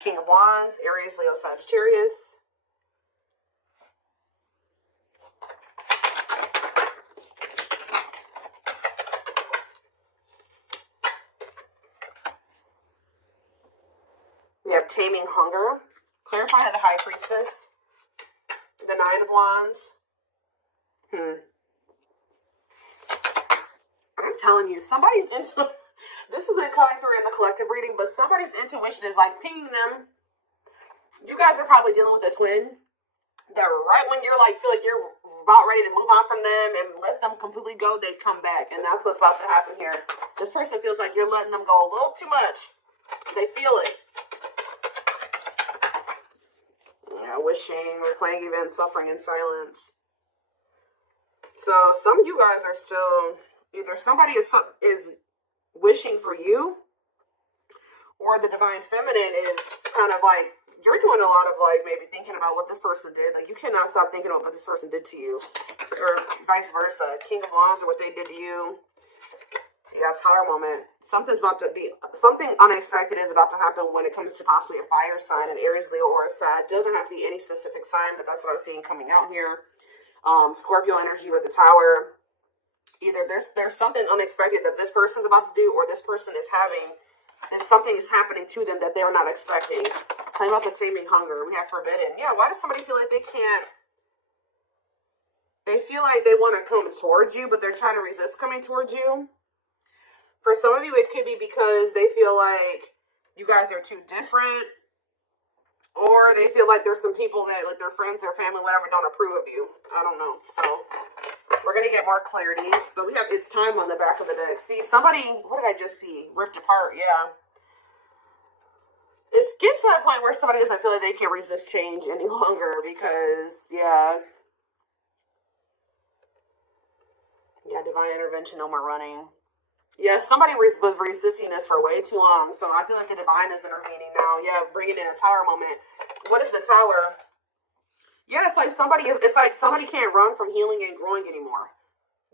King of Wands, Aries, Leo, Sagittarius. We have Taming Hunger. Clarify the High Priestess. The Nine of Wands. I'm telling you, somebody's into... This isn't coming through in the collective reading, but somebody's intuition is like pinging them. You guys are probably dealing with a twin that right when you're like, feel like you're about ready to move on from them and let them completely go, they come back. And that's what's about to happen here. This person feels like you're letting them go a little too much. They feel it. Yeah, wishing, replaying events, suffering in silence. So some of you guys are still, either somebody is wishing for you, or the divine feminine is kind of like, you're doing a lot of like maybe thinking about what this person did. Like you cannot stop thinking about what this person did to you, or vice versa. King of Wands, or what they did to you. Yeah, Tower moment. Something unexpected is about to happen when it comes to possibly a fire sign, an Aries, Leo, or a Sag. Doesn't have to be any specific sign, but that's what I'm seeing coming out here. Scorpio energy with the Tower. Either there's something unexpected that this person's about to do, or this person is having, something is happening to them that they're not expecting. Talking about the Taming Hunger, we have Forbidden. Yeah, why does somebody feel like they can't? They feel like they want to come towards you, but they're trying to resist coming towards you. For some of you, it could be because they feel like you guys are too different, or they feel like there's some people that, like their friends, their family, whatever, don't approve of you. I don't know. So we're going to get more clarity, but we have It's Time on the back of the deck. See, somebody, what did I just see? Ripped apart, yeah. It's getting to that point where somebody doesn't feel like they can resist change any longer because, yeah, divine intervention, no more running. Yeah, somebody was resisting this for way too long, so I feel like the divine is intervening now. Yeah, bringing in a Tower moment. What is the Tower? Yeah, it's like somebody can't run from healing and growing anymore.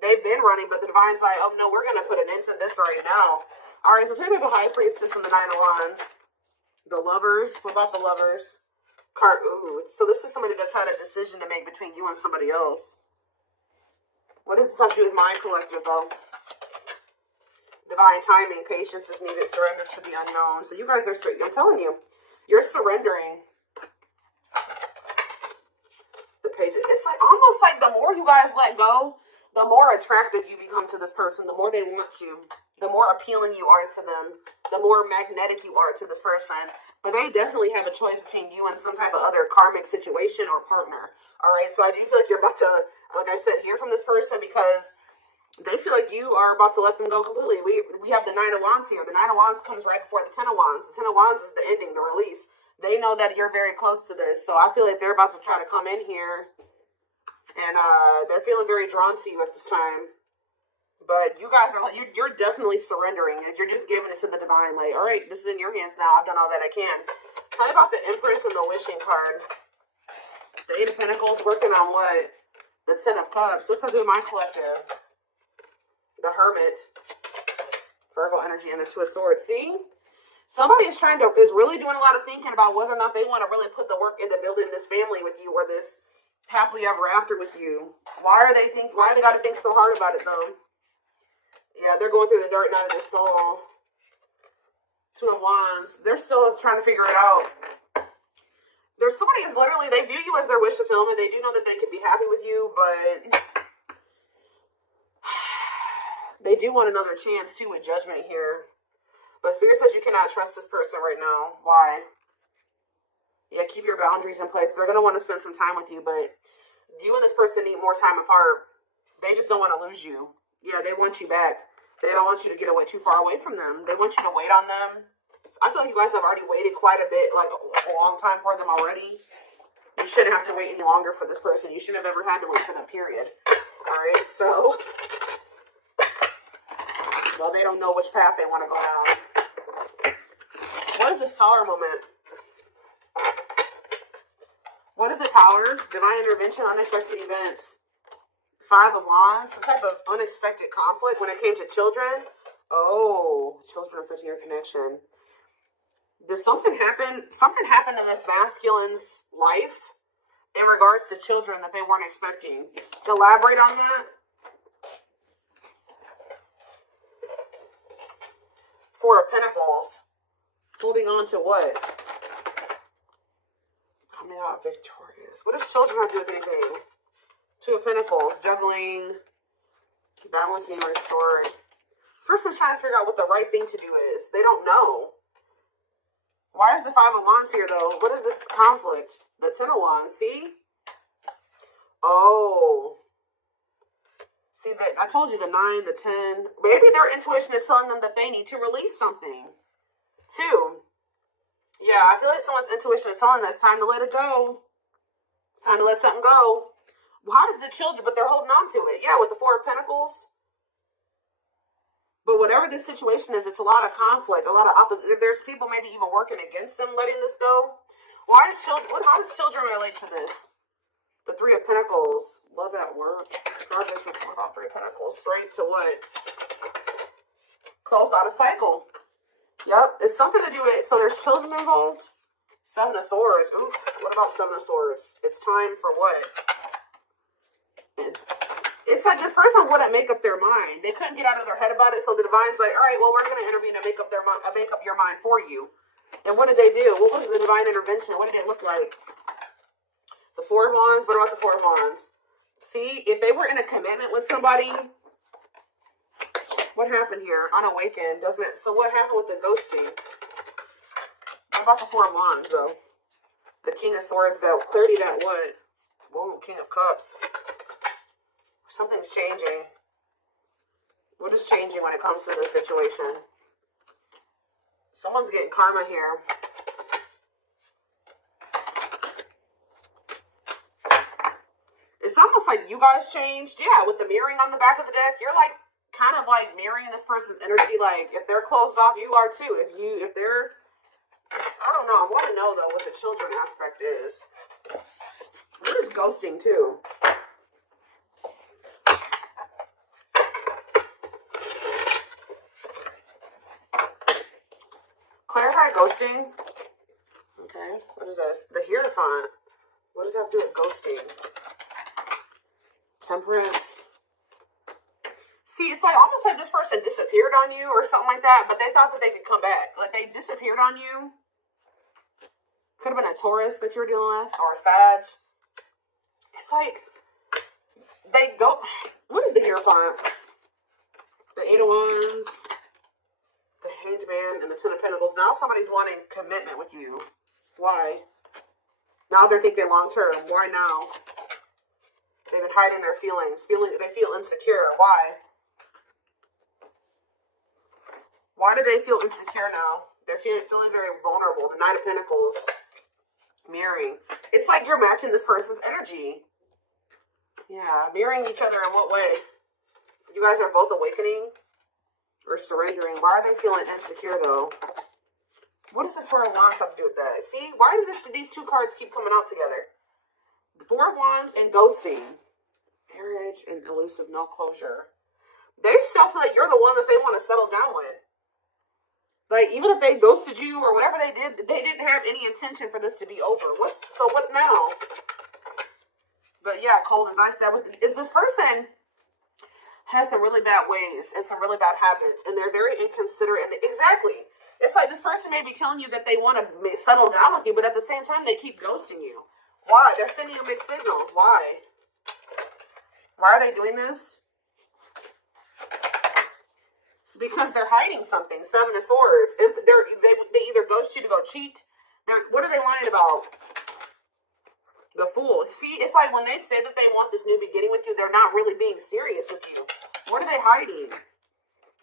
They've been running, but the divine's like, oh no, we're going to put an end to this right now. All right, so take me the High Priestess from the Nine of Wands. The Lovers. What about the Lovers? Card. Ooh, so this is somebody that's had a decision to make between you and somebody else. What does this have to do with my collective, though? Divine timing, patience is needed, surrender to the unknown. So you guys are, I'm telling you, you're surrendering. The page. It's like almost like the more you guys let go, the more attractive you become to this person, the more they want you, the more appealing you are to them, the more magnetic you are to this person. But they definitely have a choice between you and some type of other karmic situation or partner. All right, so I do feel like you're about to, like I said, hear from this person because they feel like you are about to let them go completely. We have the Nine of Wands here. The Nine of Wands comes right before the Ten of Wands. The Ten of Wands is the ending, the release. They know that you're very close to this, so I feel like they're about to try to come in here, and they're feeling very drawn to you at this time. But you guys are, you're definitely surrendering. You're just giving it to the divine. Like, all right, this is in your hands now. I've done all that I can. Tell me about the Empress and the Wishing card. The Eight of Pentacles working on what? The Ten of Cups. What's that do with my collective? The Hermit. Virgo energy and the Two of Swords. See? Somebody is really doing a lot of thinking about whether or not they want to really put the work into building this family with you or this happily ever after with you. Why they got to think so hard about it, though? Yeah, they're going through the dark night of their soul. Two of Wands. They're still trying to figure it out. There's somebody is literally, they view you as their wish fulfillment. They do know that they could be happy with you, but they do want another chance, too, with Judgment here. But Spirit says you cannot trust this person right now. Why? Yeah, keep your boundaries in place. They're going to want to spend some time with you, but you and this person need more time apart. They just don't want to lose you. Yeah, they want you back. They don't want you to get away too far away from them. They want you to wait on them. I feel like you guys have already waited quite a bit, like a long time for them already. You shouldn't have to wait any longer for this person. You shouldn't have ever had to wait for them, period. All right, so, well, they don't know which path they want to go down. What is this Tower moment? What is the Tower? Divine intervention, unexpected events. Five of Wands, some type of unexpected conflict when it came to children. Oh, children affecting your connection. Does something happen? Something happened in this masculine's life in regards to children that they weren't expecting. Elaborate on that. Four of Pentacles. Holding on to what? Coming out victorious. What does children have to do with anything? Two of Pentacles. Juggling. Balance being restored. This person's trying to figure out what the right thing to do is. They don't know. Why is the Five of Wands here, though? What is this conflict? The Ten of Wands. See? Oh. See, I told you the 9, the 10. Maybe their intuition is telling them that they need to release something. 2. Yeah, I feel like someone's intuition is telling them it's time to let it go. It's time to let something go. Well, how did the children, but they're holding on to it. Yeah, with the Four of Pentacles. But whatever this situation is, it's a lot of conflict, a lot of opposite. There's people maybe even working against them letting this go. Why does children, how does children relate to this? The Three of Pentacles. Love at work. God just report about Three of Pentacles. Straight to what? Close out a cycle. Yep. It's something to do with, so there's children involved. Seven of Swords. Ooh, what about Seven of Swords? It's time for what? It's like this person wouldn't make up their mind. They couldn't get out of their head about it, so the divine's like, all right, well, we're going to intervene and make up your mind for you. And what did they do? What was the divine intervention? What did it look like? The Four of Wands. What about the Four of Wands? See, if they were in a commitment with somebody, what happened here? Unawakened, doesn't it? So what happened with the ghosting? What about the Four of Wands, though? The King of Swords, that clarity, that what? Whoa, King of Cups. Something's changing. What is changing when it comes to this situation? Someone's getting karma here. It's almost like you guys changed. Yeah, with the mirroring on the back of the deck, you're like kind of like mirroring this person's energy. Like if they're closed off, you are too. If they're, I don't know. I want to know though what the children aspect is. What is ghosting too? Clarify ghosting. Okay, what is this? The Hierophant. What does that have to do with ghosting? Temperance. See, it's like almost like this person disappeared on you or something like that, but they thought that they could come back. Like they disappeared on you. Could have been a Taurus that you were dealing with, or a Sag. It's like they go. What is the Hierophant? The Eight of Wands, the Hanged Man, and the Ten of Pentacles. Now somebody's wanting commitment with you. Why? Now they're thinking long term. Why now? They've been hiding their feelings. They feel insecure. Why? Why do they feel insecure now? They're feeling very vulnerable. The Knight of Pentacles. Mirroring. It's like you're matching this person's energy. Yeah. Mirroring each other in what way? You guys are both awakening or surrendering. Why are they feeling insecure though? What does this Four of Wands have to do with that? See, why do these two cards keep coming out together? The Four of Wands and ghosting. Marriage and elusive no closure. They still feel like you're the one that they want to settle down with. Like, even if they ghosted you or whatever they did, they didn't have any intention for this to be over. So what now? But yeah, cold as ice. Is this person has some really bad ways and some really bad habits, and they're very inconsiderate. And exactly. It's like this person may be telling you that they want to settle down with you, but at the same time, they keep ghosting you. Why? They're sending you mixed signals. Why? Why are they doing this? It's because they're hiding something. Seven of Swords. If they either ghost you to go cheat. What are they lying about? The Fool. See, it's like when they say that they want this new beginning with you, they're not really being serious with you. What are they hiding?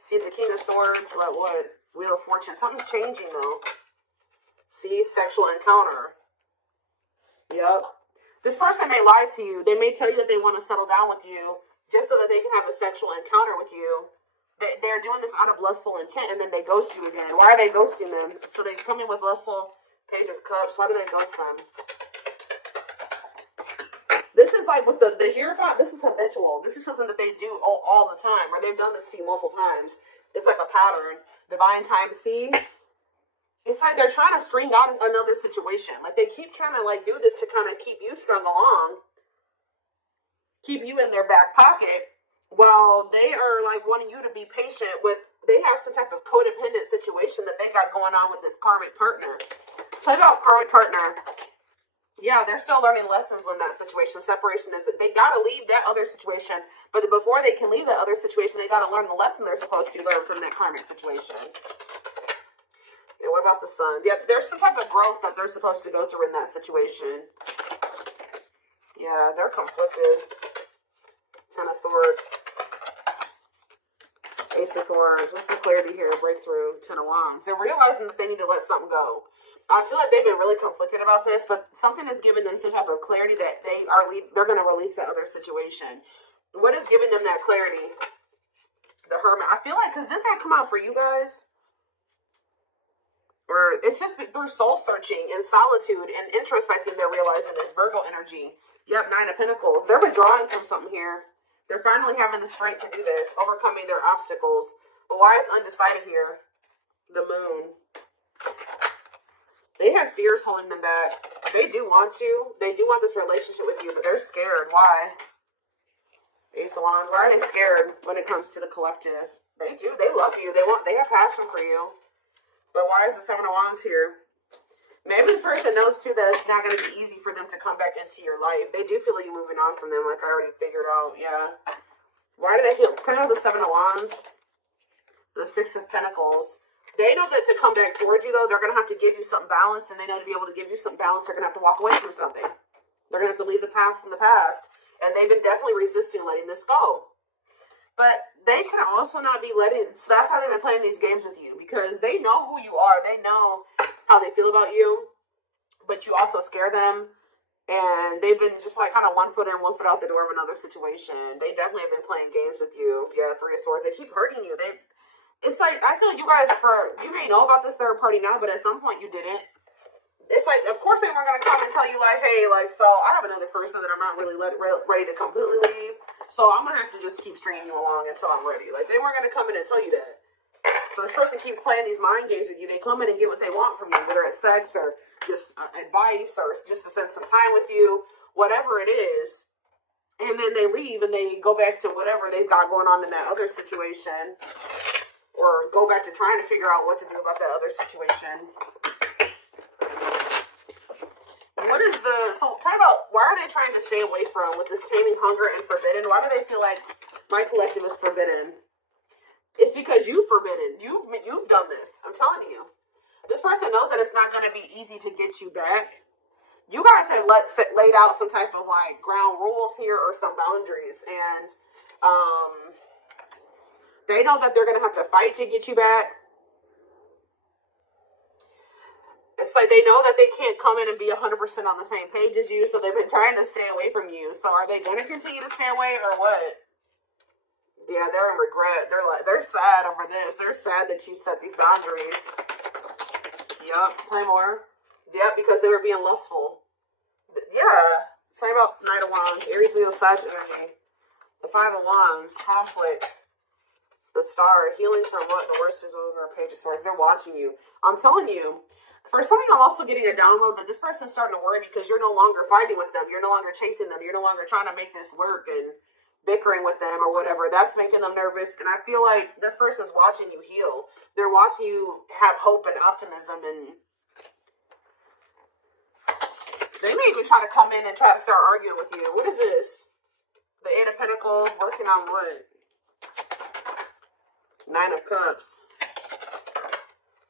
See, the King of Swords. What? Wheel of Fortune. Something's changing though. See, sexual encounter. Yep. This person may lie to you. They may tell you that they want to settle down with you just so that they can have a sexual encounter with you. They're doing this out of lustful intent, and then they ghost you again. Why are they ghosting them? So they come in with lustful Page of Cups. Why do they ghost them? This is like with the Hierophant, this is habitual. This is something that they do all the time, or they've done this to you multiple times. It's like a pattern. Divine time, see? It's like they're trying to string out another situation. Like they keep trying to like do this to kind of keep you strung along, keep you in their back pocket, while they are like wanting you to be patient with. They have some type of codependent situation that they got going on with this karmic partner. So about karmic partner. Yeah, they're still learning lessons in that situation. Separation is that they got to leave that other situation, but before they can leave that other situation, they got to learn the lesson they're supposed to learn from that karmic situation. Yeah, what about the sun? Yeah, there's some type of growth that they're supposed to go through in that situation. Yeah, they're conflicted. Ten of Swords. Ace of Swords. What's the clarity here? Breakthrough. Ten of Wands. They're realizing that they need to let something go. I feel like they've been really conflicted about this, but something is giving them some type of clarity that they're going to release that other situation. What is giving them that clarity? The Hermit. I feel like, because didn't that come out for you guys? Or it's just through soul searching and solitude and introspecting they're realizing this Virgo energy. Yep, Nine of Pentacles. They're withdrawing from something here. They're finally having the strength to do this, overcoming their obstacles. But why is undecided here? The Moon. They have fears holding them back. They do want you. They do want this relationship with you, but they're scared. Why? Ace of Wands. Why are they scared when it comes to the collective? They do. They love you. They have passion for you. But why is the Seven of Wands here? Maybe this person knows too that it's not going to be easy for them to come back into your life. They do feel like you're moving on from them, like I already figured out. Yeah. Why do they feel? Can I have the Seven of Wands? The Six of Pentacles. They know that to come back towards you, though, they're going to have to give you something balanced, and they know to be able to give you something balanced, they're going to have to walk away from something. They're going to have to leave the past in the past, and they've been definitely resisting letting this go. But they can also not be letting, so that's how they've been playing these games with you, because they know who you are, they know how they feel about you, but you also scare them, and they've been just like kind of 1 foot in, 1 foot out the door of another situation. They definitely have been playing games with you. Yeah, Three of Swords. They keep hurting you. It's like, I feel like you guys, you may know about this third party now, but at some point you didn't. It's like, of course they weren't going to come and tell you, like, hey, like, so I have another person that I'm not really ready to completely leave, so I'm going to have to just keep stringing you along until I'm ready. Like, they weren't going to come in and tell you that. So this person keeps playing these mind games with you. They come in and get what they want from you, whether it's sex or just advice or just to spend some time with you, whatever it is. And then they leave and they go back to whatever they've got going on in that other situation. Or go back to trying to figure out what to do about that other situation. So talk about, why are they trying to stay away from, with this taming hunger and forbidden, why do they feel like my collective is forbidden? It's because you've forbidden. You've done this. I'm telling you. This person knows that it's not going to be easy to get you back. You guys have laid out some type of like ground rules here or some boundaries. And, they know that they're going to have to fight to get you back. It's like they know that they can't come in and be 100% on the same page as you, so they've been trying to stay away from you. So are they going to continue to stay away or what? Yeah, they're in regret. They're sad over this. They're sad that you set these boundaries. Yup, play more. Yeah, because they were being lustful. Yeah, same about Knight of Wands, Aries, Leo, Sag energy. The Five of Wands, conflict. The Star, healing from what? The worst is over. Page of Swords. They're watching you. I'm telling you. For something, I'm also getting a download that this person's starting to worry because you're no longer fighting with them. You're no longer chasing them. You're no longer trying to make this work and bickering with them or whatever. That's making them nervous. And I feel like this person's watching you heal. They're watching you have hope and optimism. And they may even try to come in and try to start arguing with you. What is this? The Eight of Pentacles. Working on what? Nine of Cups.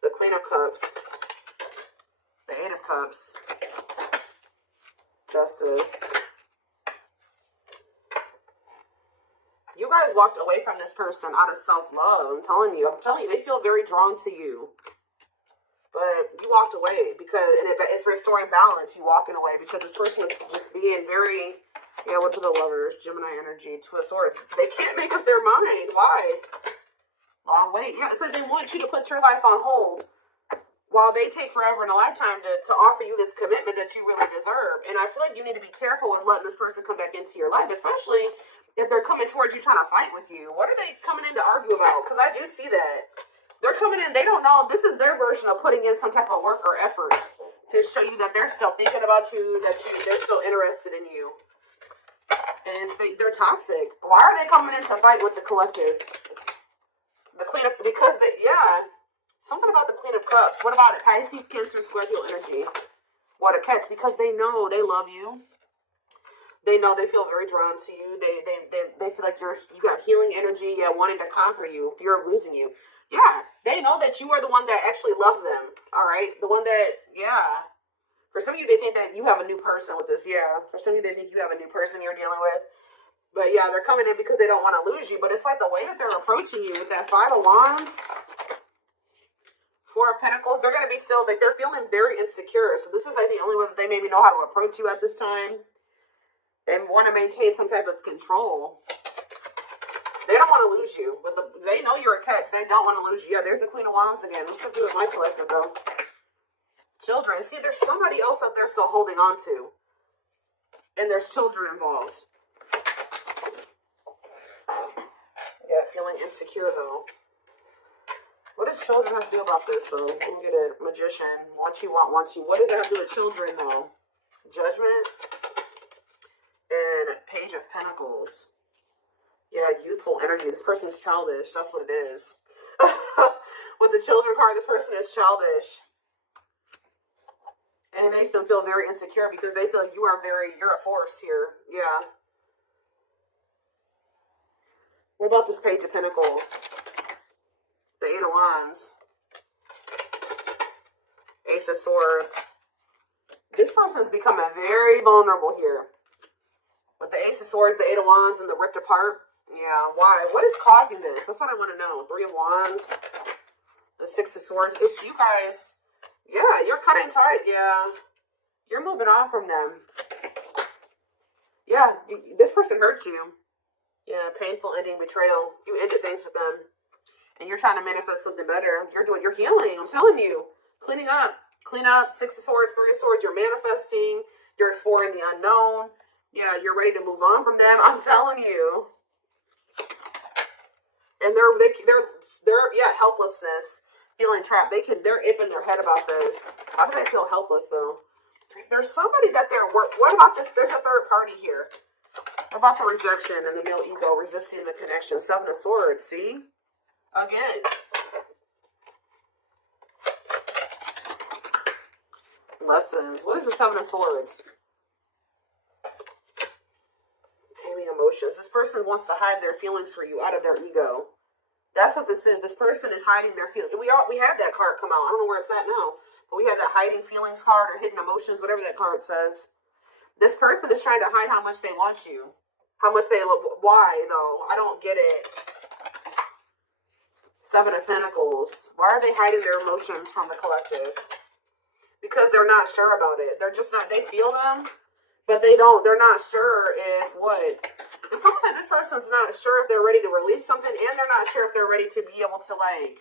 The Queen of Cups. The Eight of Cups. Justice. You guys walked away from this person out of self-love. I'm telling you, they feel very drawn to you. But you walked away because, and it's restoring balance, you walking away, because this person was just being very, yeah, what to the Lovers, Gemini energy, Two of Swords. They can't make up their mind. Why? Long wait. Yeah, it's like they want you to put your life on hold while they take forever in a lifetime to offer you this commitment that you really deserve. And I feel like you need to be careful with letting this person come back into your life, especially if they're coming towards you trying to fight with you. What are they coming in to argue about? Because I do see that. They're coming in. They don't know. This is their version of putting in some type of work or effort to show you that they're still thinking about you, they're still interested in you. And they're toxic. Why are they coming in to fight with the collective? The Queen of, because something about the Queen of Cups. What about it? Pisces, Cancer, Scorpio energy. What a catch, because they know they love you. They know they feel very drawn to you. They feel like you got healing energy, wanting to conquer you, fear of losing you. Yeah, they know that you are the one that actually love them. All right, the one that, For some of you, they think that you have a new person with this. Yeah, for some of you, they think you have a new person you're dealing with. But yeah, they're coming in because they don't want to lose you. But it's like the way that they're approaching you with that Five of Wands, Four of Pentacles, they're going to be still, like, they're feeling very insecure. So this is like the only way that they maybe know how to approach you at this time and want to maintain some type of control. They don't want to lose you, but they know you're a catch. They don't want to lose you. Yeah, there's the Queen of Wands again. What's to do with my collective, though? Children. See, there's somebody else out there still holding on to. And there's children involved. Yeah, feeling insecure, though. What does children have to do about this, though? Let me get a Magician. Want you, want you. What does that have to do with children, though? Judgment. And Page of Pentacles. Yeah, youthful energy. This person is childish. That's what it is. With the children card, this person is childish. And it makes them feel very insecure because they feel like you're a force here. Yeah. What about this Page of Pentacles? The Eight of Wands. Ace of Swords. This person's becoming very vulnerable here. With the Ace of Swords, the Eight of Wands, and the ripped apart. Yeah, why? What is causing this? That's what I want to know. Three of Wands. The Six of Swords. It's you guys. Yeah, you're cutting tight. Yeah. You're moving on from them. Yeah, this person hurt you. Yeah, painful ending, betrayal. You ended things with them. And you're trying to manifest something better. You're healing. I'm telling you. Cleaning up. Clean up. Six of Swords, Three of Swords. You're manifesting. You're exploring the unknown. Yeah, you're ready to move on from them. I'm telling you. And they're helplessness. Feeling trapped. They're ipping their head about this. How do they feel helpless, though? There's somebody that what about this? There's a third party here. What about the rejection and the male ego resisting the connection? Seven of Swords, see? Again. Lessons. What is the Seven of Swords? Taming emotions. This person wants to hide their feelings for you out of their ego. That's what this is. This person is hiding their feelings. We had that card come out. I don't know where it's at now. But we had that hiding feelings card or hidden emotions, whatever that card says. This person is trying to hide how much they want you. How much they love. Why, though? I don't get it. Seven of Pentacles. Why are they hiding their emotions from the collective? Because they're not sure about it. They're just not, they feel them, but they're not sure if what. It's almost like this person's not sure if they're ready to release something, and they're not sure if they're ready to be able to, like,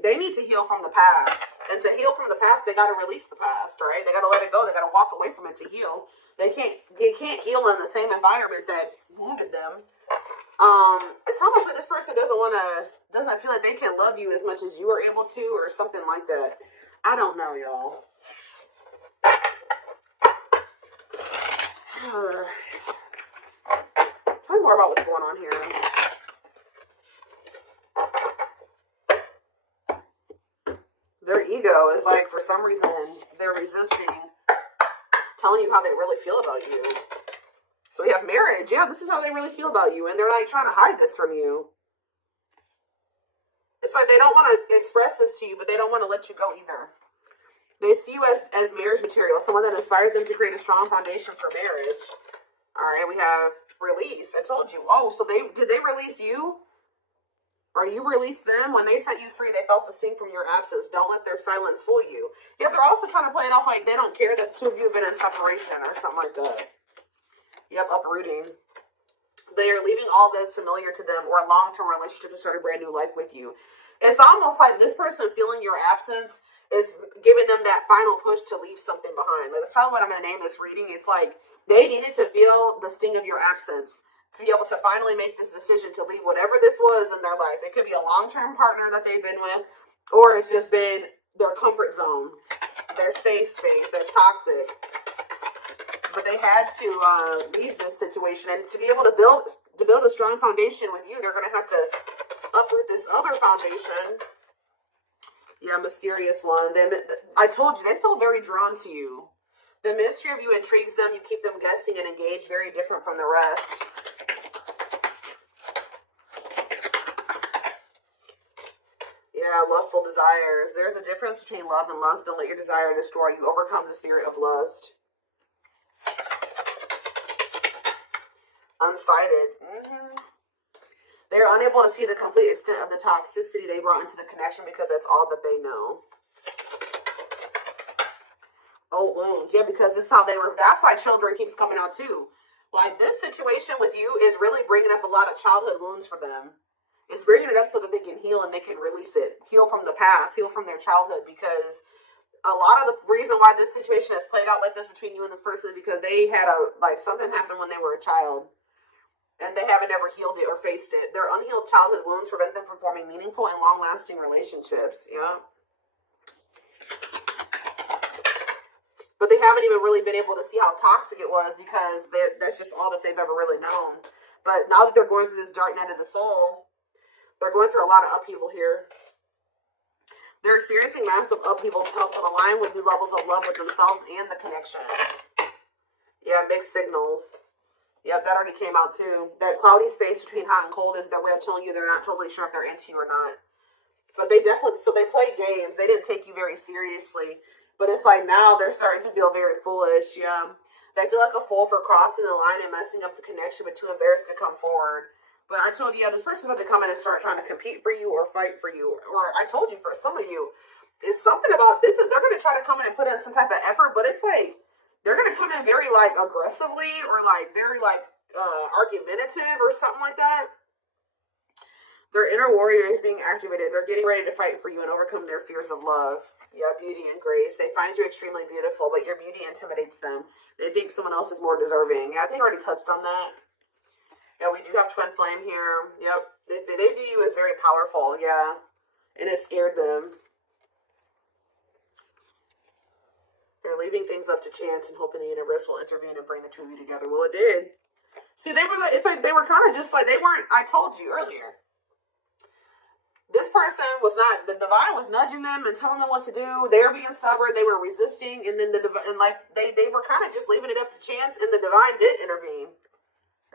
they need to heal from the past. And to heal from the past, they got to release the past, right? They got to let it go. They got to walk away from it to heal. They can't heal in the same environment that wounded them. It's almost like this person doesn't feel like they can love you as much as you are able to, or something like that. I don't know, y'all. Tell me more about what's going on here. Their ego is like, for some reason, they're resisting telling you how they really feel about you. So we have marriage. Yeah, this is how they really feel about you. And they're like trying to hide this from you. It's like they don't want to express this to you, but they don't want to let you go either. They see you as marriage material, someone that inspires them to create a strong foundation for marriage. All right, we have release. I told you. Oh, so did they release you? Or you released them? When they set you free, they felt the sting from your absence. Don't let their silence fool you. Yeah, they're also trying to play it off like they don't care that the two of you have been in separation or something like that. Yep, uprooting. They are leaving all that's familiar to them or a long-term relationship to start a brand new life with you. It's almost like this person feeling your absence is giving them that final push to leave something behind. Like, that's probably what I'm going to name this reading. It's like they needed to feel the sting of your absence to be able to finally make this decision to leave whatever this was in their life. It could be a long-term partner that they've been with, or it's just been their comfort zone, their safe space that's toxic. But they had to leave this situation, and to be able to build a strong foundation with you, they're going to have to uproot this other foundation. Yeah, mysterious one. I told you, they feel very drawn to you. The mystery of you intrigues them. You keep them guessing and engaged, very different from the rest. Yeah, lustful desires. There's a difference between love and lust. Don't let your desire destroy you. Overcome the spirit of lust. Unsighted. They're unable to see the complete extent of the toxicity they brought into the connection because that's all that they know. Old wounds. Yeah, because this is how they were. That's why children keeps coming out too. Like, this situation with you is really bringing up a lot of childhood wounds for them. It's bringing it up so that they can heal and they can release it. Heal from the past. Heal from their childhood. Because a lot of the reason why this situation has played out like this between you and this person is because they had something happened when they were a child. And they haven't ever healed it or faced it. Their unhealed childhood wounds prevent them from forming meaningful and long-lasting relationships. Yeah. But they haven't even really been able to see how toxic it was because that's just all that they've ever really known. But now that they're going through this dark night of the soul, they're going through a lot of upheaval here. They're experiencing massive upheaval to help them align with new levels of love with themselves and the connection. Yeah, mixed signals. Yep, that already came out too. That cloudy space between hot and cold is their way of telling you they're not totally sure if they're into you or not. But they definitely, so they played games. They didn't take you very seriously. But it's like now they're starting to feel very foolish. Yeah. They feel like a fool for crossing the line and messing up the connection, but too embarrassed to come forward. But I told you, yeah, this person's going to come in and start trying to compete for you or fight for you. Or I told you, for some of you, it's something about this. They're going to try to come in and put in some type of effort, but it's like, they're going to come in very, like, aggressively or, like, very, like, argumentative or something like that. Their inner warrior is being activated. They're getting ready to fight for you and overcome their fears of love. Yeah, beauty and grace. They find you extremely beautiful, but your beauty intimidates them. They think someone else is more deserving. Yeah, I think I already touched on that. Yeah, we do have twin flame here. Yep. They view you as very powerful. Yeah. And it scared them. They're leaving things up to chance and hoping the universe will intervene and bring the two of you together. Well, it did. See, it's like they were kind of just like, they weren't, I told you earlier. This person was not, the divine was nudging them and telling them what to do. They were being stubborn. They were resisting. And then they were kind of just leaving it up to chance. And the divine did intervene.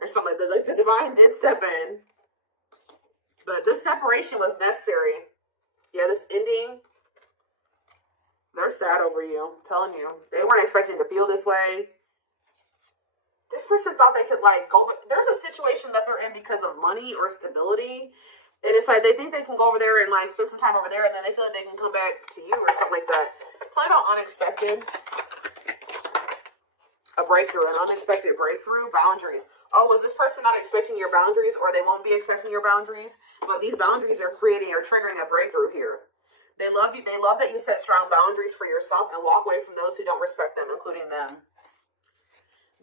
Or something like that. Like, the divine did step in. But this separation was necessary. Yeah, this ending. They're sad over you. I'm telling you. They weren't expecting to feel this way. This person thought they could, like, go. There's a situation that they're in because of money or stability. And it's like they think they can go over there and, like, spend some time over there. And then they feel like they can come back to you or something like that. Tell me about unexpected. A breakthrough. An unexpected breakthrough. Boundaries. Oh, was this person not expecting your boundaries, or they won't be expecting your boundaries? But these boundaries are creating or triggering a breakthrough here. They love you. They love that you set strong boundaries for yourself and walk away from those who don't respect them, including them.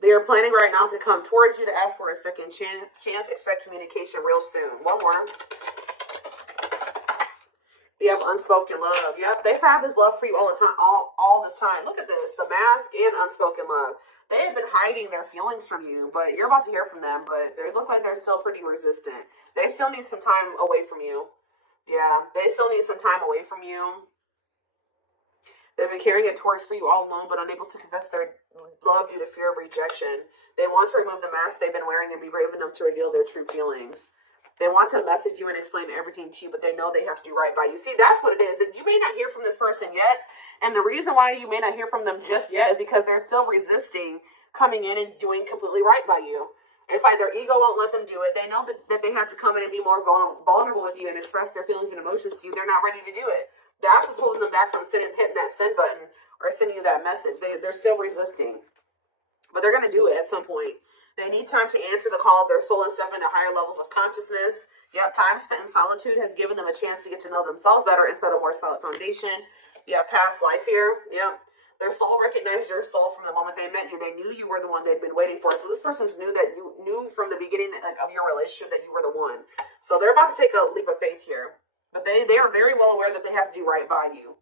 They are planning right now to come towards you to ask for a second chance. Expect communication real soon. One more. We have unspoken love. Yep, they've had this love for you all the time, all this time. Look at this, the mask and unspoken love. They have been hiding their feelings from you, but you're about to hear from them, but they look like they're still pretty resistant. They still need some time away from you. Yeah, they still need some time away from you. They've been carrying a torch for you all alone, but unable to confess their love due to fear of rejection. They want to remove the mask they've been wearing and be brave enough to reveal their true feelings. They want to message you and explain everything to you, but they know they have to do right by you. See, that's what it is. That you may not hear from this person yet, and the reason why you may not hear from them just yet is because they're still resisting coming in and doing completely right by you. It's like their ego won't let them do it. They know that they have to come in and be more vulnerable with you and express their feelings and emotions to you. They're not ready to do it. That's what's holding them back from hitting that send button or sending you that message. They're still resisting. But they're going to do it at some point. They need time to answer the call of their soul and step into higher levels of consciousness. Yep, time spent in solitude has given them a chance to get to know themselves better and set a more solid foundation. Yeah, past life here. Yep. Their soul recognized your soul from the moment they met you. They knew you were the one they'd been waiting for. So this person knew that you knew from the beginning of your relationship that you were the one. So they're about to take a leap of faith here. But they are very well aware that they have to do right by you.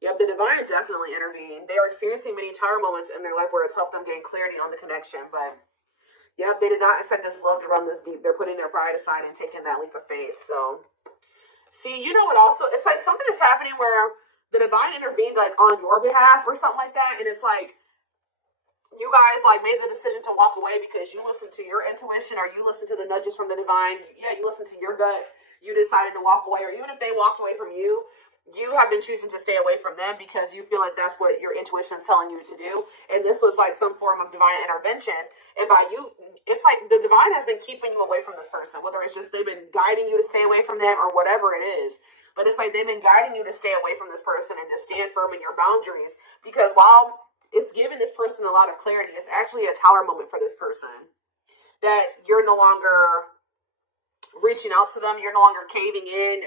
Yep, the divine definitely intervened. They are experiencing many tower moments in their life where it's helped them gain clarity on the connection. But yep, they did not expect this love to run this deep. They're putting their pride aside and taking that leap of faith. So see, you know what also, it's like something is happening where the divine intervened like on your behalf or something like that, and it's like you guys like made the decision to walk away because you listened to your intuition or you listened to the nudges from the divine. Yeah, you listened to your gut. You decided to walk away, or even if they walked away from you, you have been choosing to stay away from them because you feel like that's what your intuition is telling you to do. And this was like some form of divine intervention. And by you, it's like the divine has been keeping you away from this person, whether it's just they've been guiding you to stay away from them or whatever it is. But it's like they've been guiding you to stay away from this person and to stand firm in your boundaries. Because while it's giving this person a lot of clarity, it's actually a tower moment for this person. That you're no longer reaching out to them. You're no longer caving in,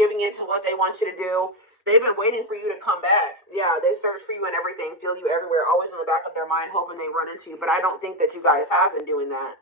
giving in to what they want you to do. They've been waiting for you to come back. Yeah, they search for you and everything, feel you everywhere, always in the back of their mind, hoping they run into you. But I don't think that you guys have been doing that.